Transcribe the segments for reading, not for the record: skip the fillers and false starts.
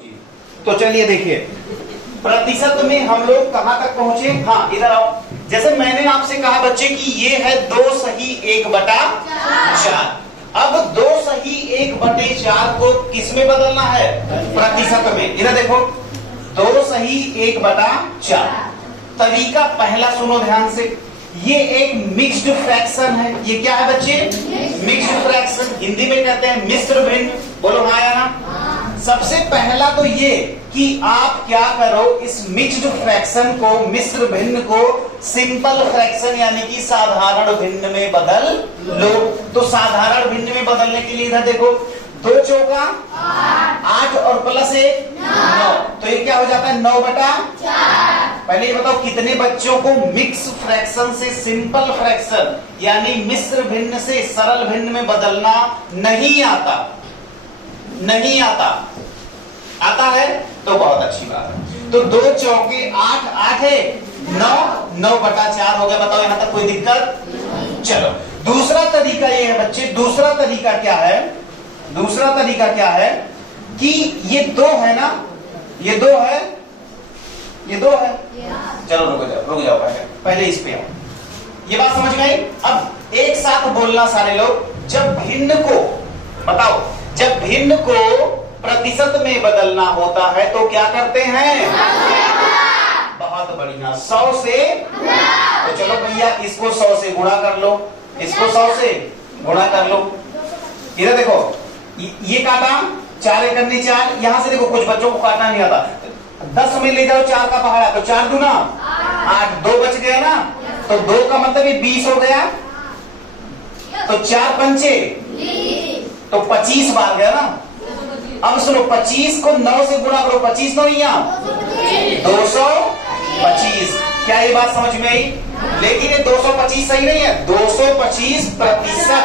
जी। तो चलिए देखिए, प्रतिशत में हम लोग कहां तक पहुंचे। हाँ इधर आओ। जैसे मैंने आपसे कहा बच्चे कि ये है 2 सही 1/4। अब 2 सही 1/4 को किस में बदलना है? प्रतिशत में। इधर देखो, 2 सही 1/4। तरीका पहला सुनो ध्यान से। ये एक मिक्स्ड फ्रैक्शन है। ये क्या है बच्चे? Mixed fraction. हिंदी में कहते हैं मिश्र भिन्न। बोलो हाँ या ना? सबसे पहला तो ये कि आप क्या करो, इस मिक्स्ड फ्रैक्शन को, मिश्र भिन्न को सिंपल फ्रैक्शन यानी कि साधारण भिन्न में बदल लो। तो साधारण भिन्न में बदलने के लिए इधर देखो, 2 चौका 8 और प्लस 1 9। तो ये क्या हो जाता है? 9/4। पहले ये बताओ कितने बच्चों को मिक्स फ्रैक्शन से सिंपल फ्रैक्शन यानी मिश्र भिन्न से सरल भिन्न में बदलना नहीं आता? नहीं आता? आता है तो बहुत अच्छी बात है। तो 2 चौके 8 8 है 9 9/4 हो गया। बताओ यहां तक कोई दिक्कत? चलो दूसरा तरीका ये है बच्चे, दूसरा तरीका क्या है? दूसरा तरीका क्या है कि ये 2 है ना, ये 2 है, ये 2 है। चलो रुक जाओ पहले इस पे आओ। ये बात समझ में आई? अब एक साथ बोलना सारे लोग। जब भिन्न को बताओ, जब भिन्न को प्रतिशत में बदलना होता है तो क्या करते हैं? बहुत बढ़िया, 100 से। तो चलो भैया इसको 100 से गुणा कर लो, इसको 100 से गुणा कर लो। इधर देखो, ये काटा 4 एकन्नी 4। यहां से देखो कुछ बच्चों को काटना नहीं आता, 10 में ले जाओ 4 का पहाड़ा, तो 4 दूना 8, 2 बच गया ना। तो 2 का मतलब ये 20 हो गया। तो 4 पंचे तो 25 बार गया ना। अब सुनो, 25 को 9 से गुणा करो, 25 9 225। क्या ये बात समझ में आई? लेकिन ये 225 सही नहीं है, 225 प्रतिशत।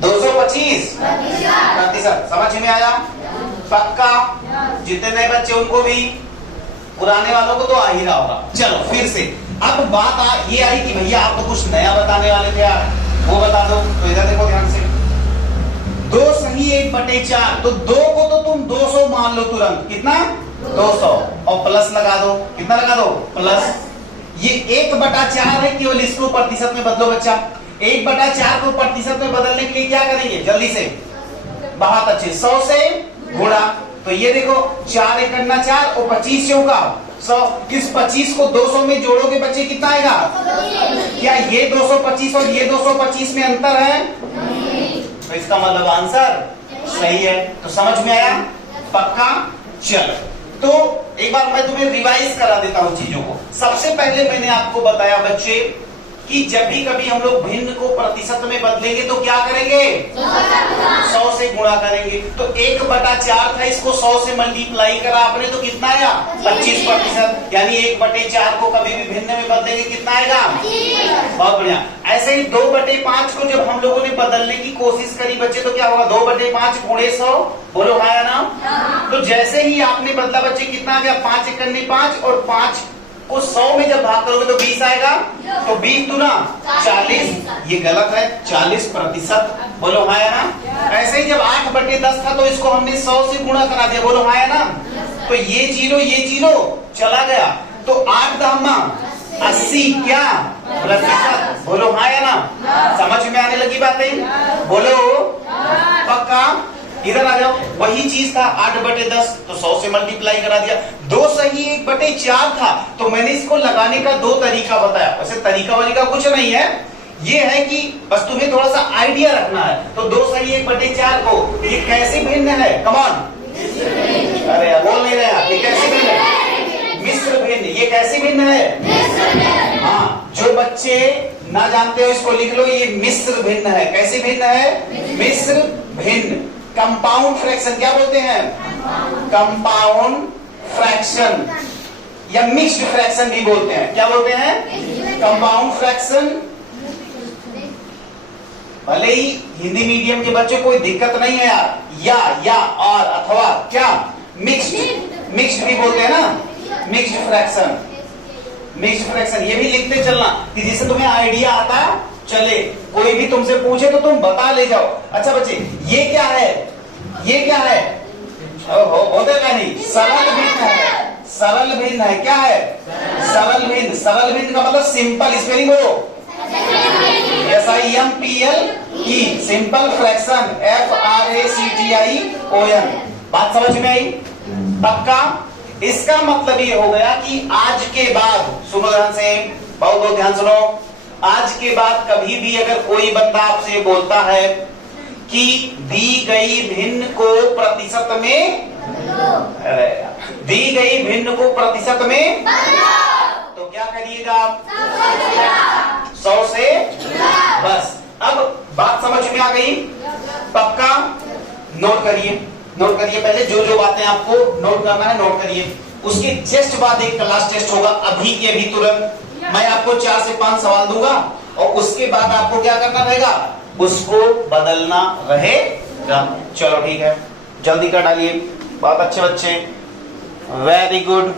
225 प्रतिशत समझ में आया? पक्का? जितने नए बच्चे उनको भी, पुराने वालों को तो आ ही रहा होगा। चलो फिर से अब बात ये आई कि भैया आप तो कुछ नया बताने वाले थे यार, वो बता दो। तो इधर देखो ध्यान से, 2 सही 1/4। तो 2 को तो तुम 200 मान लो तुरंत। कितना? 200। और प्लस लगा दो। कितना लगा दो? प्लस। ये 1/4 है, केवल इसको प्रतिशत में बदलो बच्चा। 1/4 को प्रतिशत में बदलने के लिए क्या करेंगे? जल्दी से, बहुत अच्छे, 100 से गुणा। तो ये देखो 4 एकन्ना 4 और 25 चौका 100। इस 25 को 200 में जोड़ोगे बच्चे कितना आएगा? क्या ये 225 और ये 225 में अंतर है? तो इसका मतलब आंसर सही है। तो समझ में आया? पक्का? चलो तो एक बार मैं तुम्हें रिवाइज करा देता हूं चीजों को। सबसे पहले मैंने आपको बताया बच्चे कि जब भी कभी हम लोग भिन्न को प्रतिशत में बदलेंगे तो क्या करेंगे? 100 से गुणा करेंगे। तो 1/4 था, इसको 100 से मल्टीप्लाई करा आपने तो कितना आया? 25%। यानी 1/4 को कभी भी भिन्न में बदलेंगे कितना आएगा? बहुत बढ़िया। ऐसे ही 2/5 को जब हम लोगों ने बदलने की कोशिश करी बच्चे तो क्या होगा? 2/5 गुणे 100। बोलो हाँ या ना? तो जैसे ही आपने बदला बच्चे कितना आ गया? 5 एकन्नी 5 और 5 को 100 में जब भाग करोगे तो 20 आएगा। तो 20 दूना 40। ये गलत है, 40%। बोलो हाँ या ना? ऐसे ही जब 8/10 था तो इसको हमने 100 से गुणा करा दिया। बोलो हाँ या ना? तो ये 0 चला गया। तो 8 दामा 80 क्या? प्रतिशत। बोलो हाँ या ना? समझ में आने लगी बातें? बोलो पक्का? इधर आ जाओ। वही चीज था 8/10, तो 100 से मल्टीप्लाई करा दिया। 2 सही 1/4 था, तो मैंने इसको लगाने का 2 तरीका बताया। वैसे तरीका वाली का कुछ नहीं है, ये है कि बस तुम्हें थोड़ा सा आइडिया रखना है। तो 2 सही 1/4 को ये कैसे भिन्न है? कमान, अरे यार बोल नहीं रहे आप। ये कैसे भिन्न है? मिश्र भिन्न। ये कैसे भिन्न है? हाँ, जो बच्चे ना जानते हो इसको लिख लो, ये मिश्र भिन्न है। कैसे भिन्न है? मिश्र भिन्न। कंपाउंड फ्रैक्शन क्या बोलते हैं? कंपाउंड फ्रैक्शन या मिक्स्ड फ्रैक्शन भी बोलते हैं। क्या बोलते हैं? Compound fraction. भले ही हिंदी मीडियम के बच्चों कोई दिक्कत नहीं है यार, या और अथवा क्या मिक्स्ड भी बोलते हैं ना, मिक्स्ड फ्रैक्शन। मिक्स्ड फ्रैक्शन ये भी लिखते चलना कि जिससे तुम्हें आइडिया आता चले। कोई भी तुमसे पूछे तो तुम बता ले जाओ। अच्छा बच्चे, ये क्या है? ये क्या है? ओहो बोलेगा नहीं, सरल भिन्न है, सरल भिन्न है, क्या है सरल भिन्न, सरल भिन्न का मतलब सिंपल, स्पेलिंग बोलो SIMPLE, सिंपल फ्रैक्शन, FRACTION। बात समझ में आई? पक्का? इसका मतलब ये हो गया कि आज के बाद, सुनो ध्यान से, बहुत बहुत ध्यान सुनो, आज के बाद कभी भी अगर कोई बंदा आपसे बोलता है कि दी गई भिन्न को प्रतिशत में, दी गई भिन्न को प्रतिशत में, तो क्या करिएगा? 100 से, बस। अब बात समझ में आ गई? पक्का? नोट करिए, नोट करिए, पहले जो जो बातें आपको नोट करना है नोट करिए। उसके जस्ट बाद एक क्लास टेस्ट होगा, अभी के अभी तुरंत मैं आपको 4 से 5 सवाल दूंगा और उसके बाद आपको क्या करना रहेगा? उसको बदलना रहेगा। चलो ठीक है, जल्दी कर डालिए। बहुत अच्छे बच्चे, वेरी गुड।